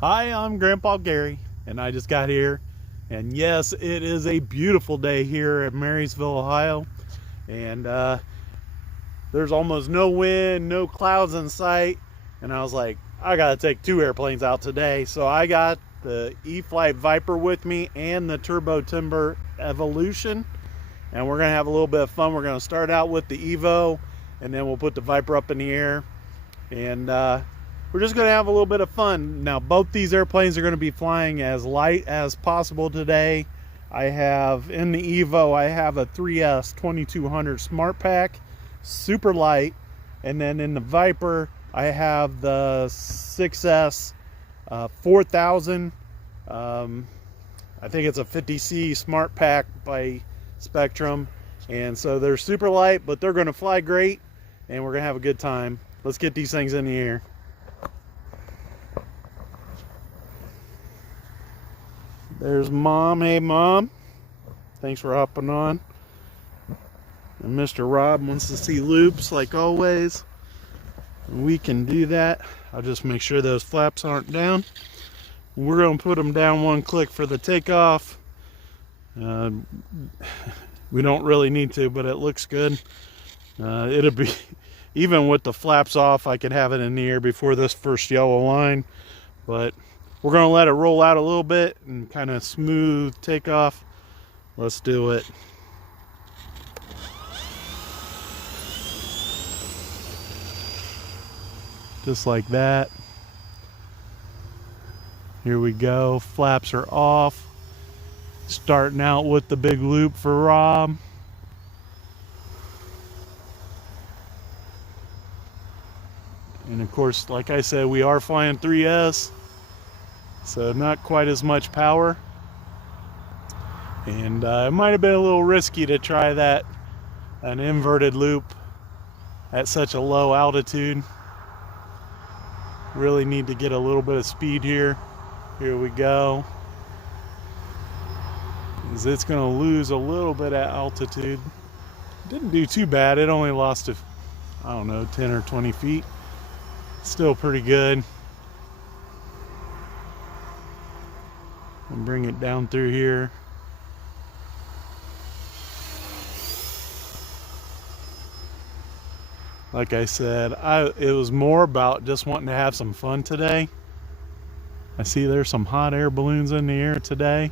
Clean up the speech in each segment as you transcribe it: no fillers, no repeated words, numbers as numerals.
Hi, I'm Grandpa Gary, and I just got here. And yes, it is a beautiful day here at Marysville, Ohio. And there's almost no wind, no clouds in sight. And I was like, I gotta take two airplanes out today. So I got the E-flite Viper with me and the Turbo Timber Evolution. And we're gonna have a little bit of fun. We're gonna start out with the Evo, and then we'll put the Viper up in the air. And we're just gonna have a little bit of fun. Now, both these airplanes are gonna be flying as light as possible today. I have, in the Evo, I have a 3S 2200 Smart Pack, super light. And then in the Viper, I have the 6S 4000. I think it's a 50C Smart Pack by Spectrum. And so they're super light, but they're gonna fly great, and we're gonna have a good time. Let's get these things in the air. There's Mom. Hey, Mom. Thanks for hopping on. And Mr. Rob wants to see loops, like always. And we can do that. I'll just make sure those flaps aren't down. We're going to put them down one click for the takeoff. We don't really need to, but it looks good. It'll be, even with the flaps off, I could have it in the air before this first yellow line. But we're going to let it roll out a little bit and kind of smooth takeoff. Let's do it. Just like that. Here we go. Flaps are off. Starting out with the big loop for Rob. And of course, like I said, we are flying 3S. So not quite as much power. And it might have been a little risky to try that, an inverted loop at such a low altitude. Really need to get a little bit of speed here. Here we go. It's going to lose a little bit of altitude. Didn't do too bad. It only lost, I don't know, 10 or 20 feet. Still pretty good. And bring it down through here. Like I said, it was more about just wanting to have some fun today. I see there's some hot air balloons in the air today.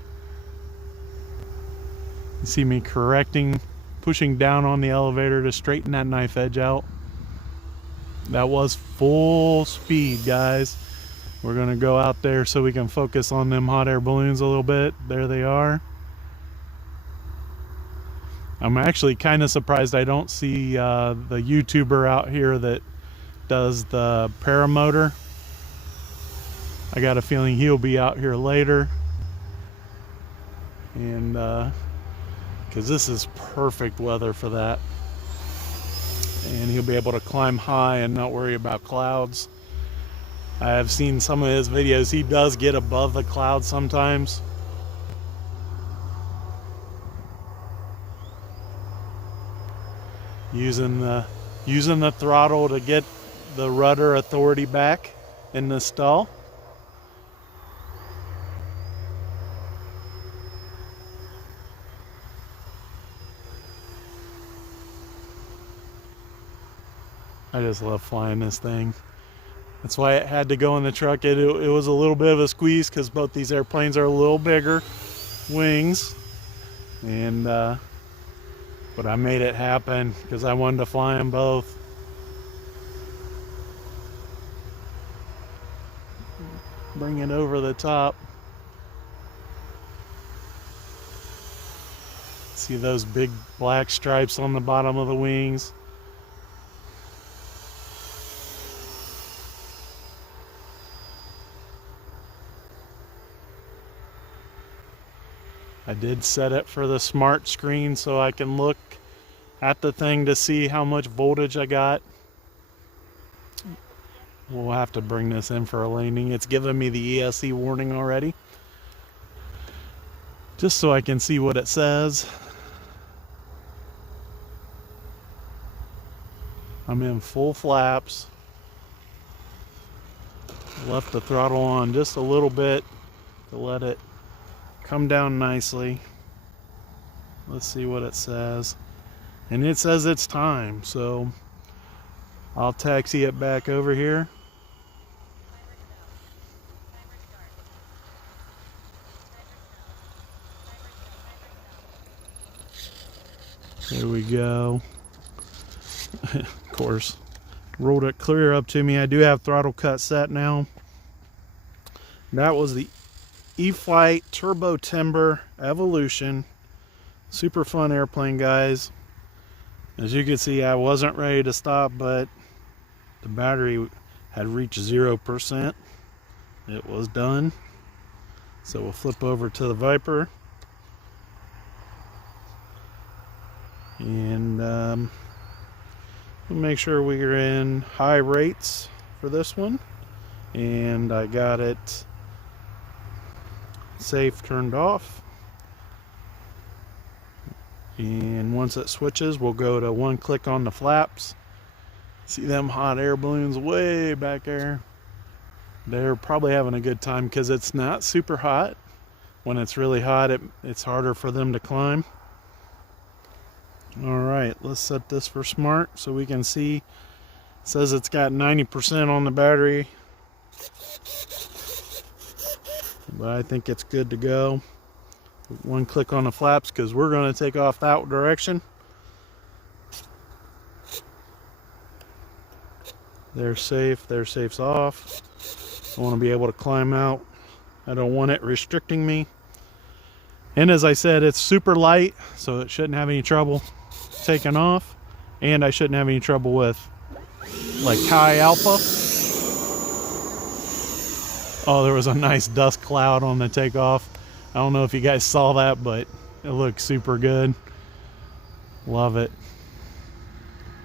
You see me pushing down on the elevator to straighten that knife edge out. That was full speed, guys. We're gonna go out there so we can focus on them hot air balloons a little bit. There they are. I'm actually kind of surprised I don't see the YouTuber out here that does the paramotor. I got a feeling he'll be out here later. And because this is perfect weather for that. And he'll be able to climb high and not worry about clouds. I have seen some of his videos. He does get above the clouds sometimes. Using the throttle to get the rudder authority back in the stall. I just love flying this thing. That's why it had to go in the truck. It was a little bit of a squeeze because both these airplanes are a little bigger wings. And but I made it happen because I wanted to fly them both. Bring it over the top. See those big black stripes on the bottom of the wings? I did set it for the smart screen so I can look at the thing to see how much voltage I got. We'll have to bring this in for a landing. It's giving me the ESC warning already. Just so I can see what it says. I'm in full flaps. Left the throttle on just a little bit to let it come down nicely. Let's see what it says. And it says it's time, so I'll taxi it back over here. There we go. Of course, rolled it clear up to me. I do have throttle cut set now. That was the E-flite Turbo Timber Evolution. Super fun airplane, guys. As you can see, I wasn't ready to stop, but the battery had reached 0%. It was done. So we'll flip over to the Viper. And we'll make sure we are in high rates for this one. And I got it safe turned off. And once it switches, we'll go to one click on the flaps. See them hot air balloons way back there? They're probably having a good time because it's not super hot. When it's really hot, it's harder for them to climb. Alright, let's set this for smart so we can see. It says it's got 90% on the battery, but I think it's good to go. One click on the flaps because we're going to take off that direction. They're safe. Their safe's off. I want to be able to climb out. I don't want it restricting me. And as I said, it's super light, so it shouldn't have any trouble taking off. And I shouldn't have any trouble with like high alpha. Oh, there was a nice dust cloud on the takeoff. I don't know if you guys saw that, but it looks super good. Love it.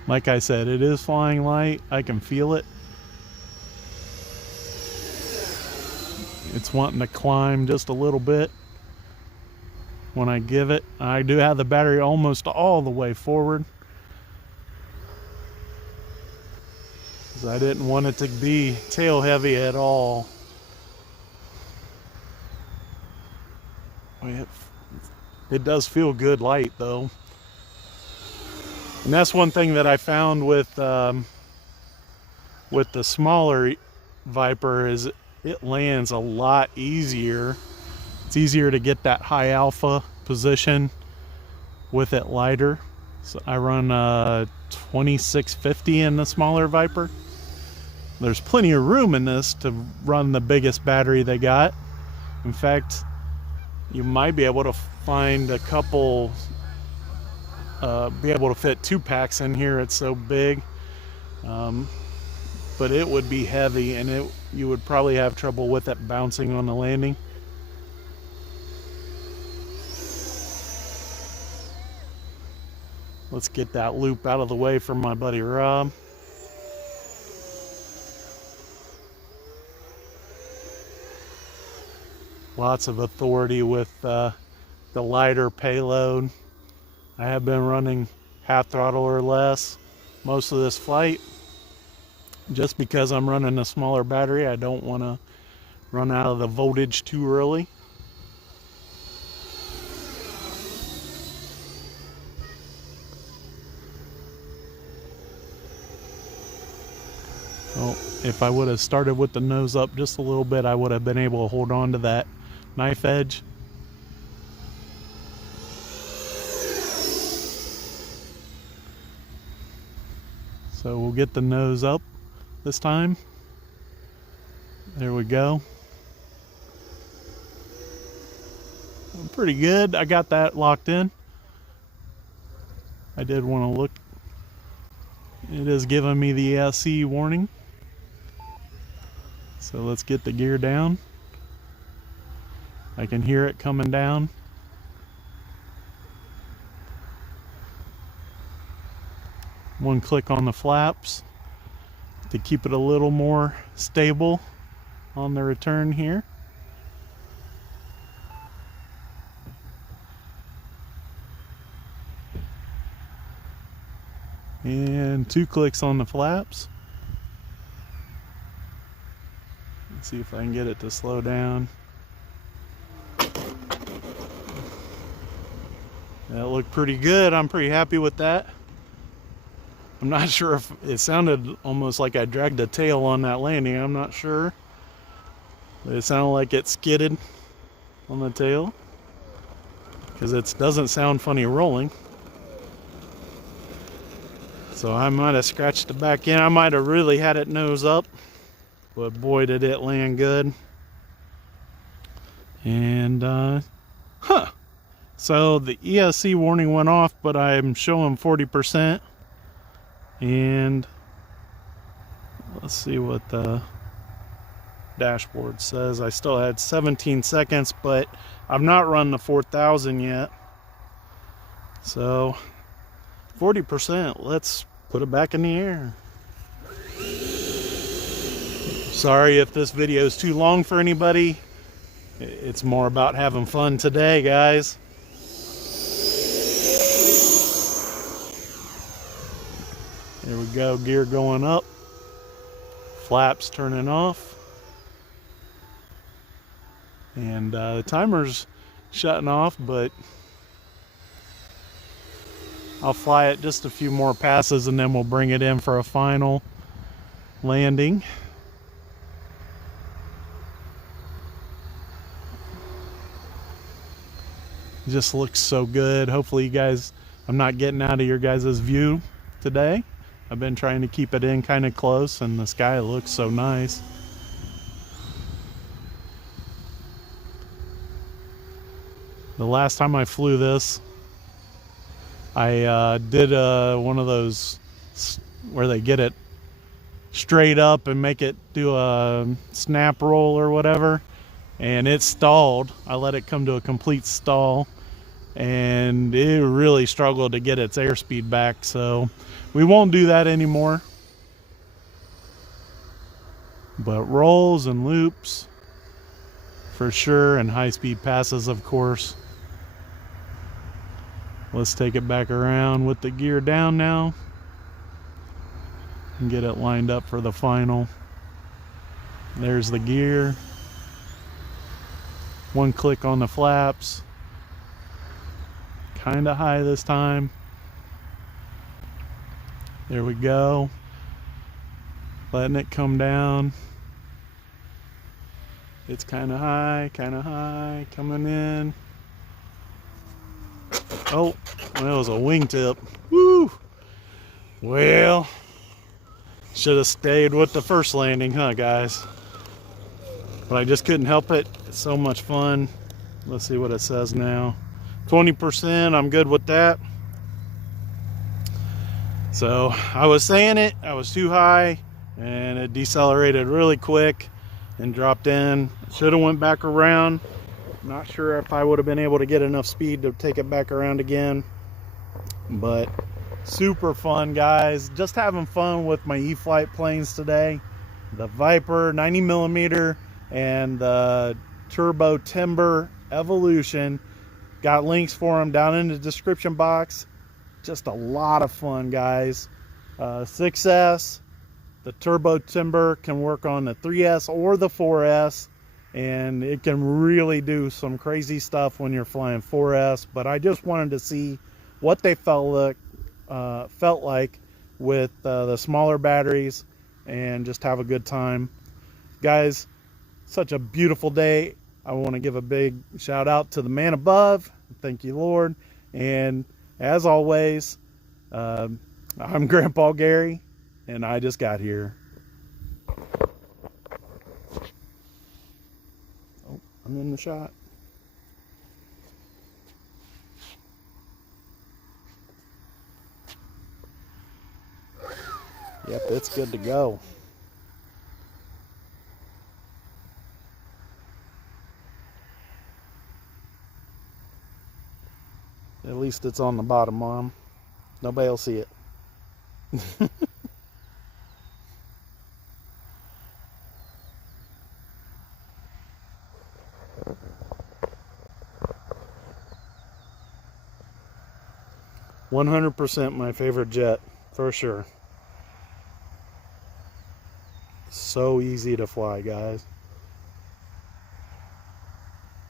Like I said, it is flying light. I can feel it. It's wanting to climb just a little bit when I give it. I do have the battery almost all the way forward, because I didn't want it to be tail heavy at all. It does feel good light though. And that's one thing that I found with the smaller Viper is it lands a lot easier. It's easier to get that high alpha position with it lighter. So I run 2650 in the smaller Viper. There's plenty of room in this to run the biggest battery they got. In fact, you might be able to find a couple, be able to fit 2 packs in here. It's so big. But it would be heavy, and you would probably have trouble with it bouncing on the landing. Let's get that loop out of the way from my buddy Rob. Lots of authority with the lighter payload. I have been running half throttle or less most of this flight. Just because I'm running a smaller battery, I don't want to run out of the voltage too early. Well, if I would have started with the nose up just a little bit, I would have been able to hold on to that knife edge. So we'll get the nose up this time. There we go. Pretty good. I got that locked in. I did want to look. It is giving me the ESC warning. So let's get the gear down. I can hear it coming down. One click on the flaps to keep it a little more stable on the return here. And 2 clicks on the flaps. See if I can get it to slow down. That looked pretty good. I'm pretty happy with that. I'm not sure if it sounded almost like I dragged a tail on that landing. I'm not sure. But it sounded like it skidded on the tail, because it doesn't sound funny rolling. So I might have scratched the back end. I might have really had it nose up, but boy did it land good. And so the ESC warning went off, but I'm showing 40%. And let's see what the dashboard says. I still had 17 seconds, but I've not run the 4,000 yet. So 40%, let's put it back in the air. Sorry if this video is too long for anybody. It's more about having fun today, guys. There we go, gear going up, flaps turning off, and the timer's shutting off, but I'll fly it just a few more passes and then we'll bring it in for a final landing. It just looks so good. Hopefully you guys, I'm not getting out of your guys' view today. I've been trying to keep it in kind of close, and the sky looks so nice. The last time I flew this, I did one of those where they get it straight up and make it do a snap roll or whatever, and it stalled. I let it come to a complete stall, and it really struggled to get its airspeed back, so we won't do that anymore. But rolls and loops for sure, and high-speed passes, of course. Let's take it back around with the gear down now and get it lined up for the final. There's the gear. One click on the flaps. Kind of high this time. There we go. Letting it come down. It's kind of high, coming in. Oh, that was a wingtip. Woo! Well, should have stayed with the first landing, huh, guys? But I just couldn't help it. It's so much fun. Let's see what it says now. 20%, I'm good with that. So I was saying it, I was too high, and it decelerated really quick and dropped in. Should have went back around. Not sure if I would have been able to get enough speed to take it back around again, but super fun, guys. Just having fun with my E-flite planes today. The Viper 90mm and the Turbo Timber Evolution. Got links for them down in the description box. Just a lot of fun, guys. 6S, the Turbo Timber can work on the 3S or the 4S, and it can really do some crazy stuff when you're flying 4S. But I just wanted to see what they felt like with the smaller batteries, and just have a good time, guys. Such a beautiful day. I want to give a big shout out to the man above. Thank you, Lord. And as always, I'm Grandpa Gary, and I just got here. Oh, I'm in the shot. Yep, it's good to go. At least it's on the bottom, Mom. Nobody will see it. 100% my favorite jet, for sure. So easy to fly, guys.